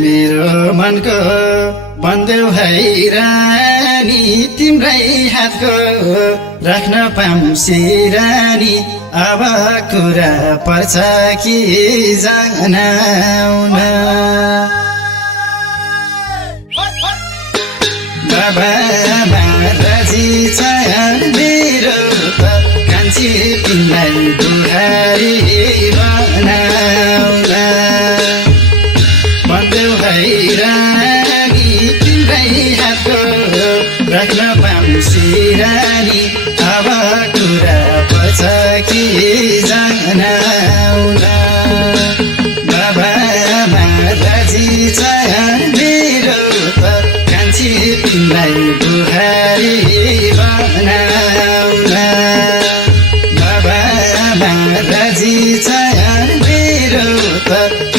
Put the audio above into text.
मेरो मनको बन्देऊ हैरानी तिम्रै हातको राख्न पाउँसी रानी अब कुरा पर्छ कि जनाउन बाबा बालाजी छ मेरो त कान्छी तिमीलाई दुहारी बनाउन बन्देऊ हैरानी तिम्रै हातको राख्न पाउँसी रानी अब कुरा पर्छ कि जनाउन बाबा बालाजी छ मेरो त कान्छी तिमीलाई बुहारी बनाउन बाबा बालाजी छ मेरो त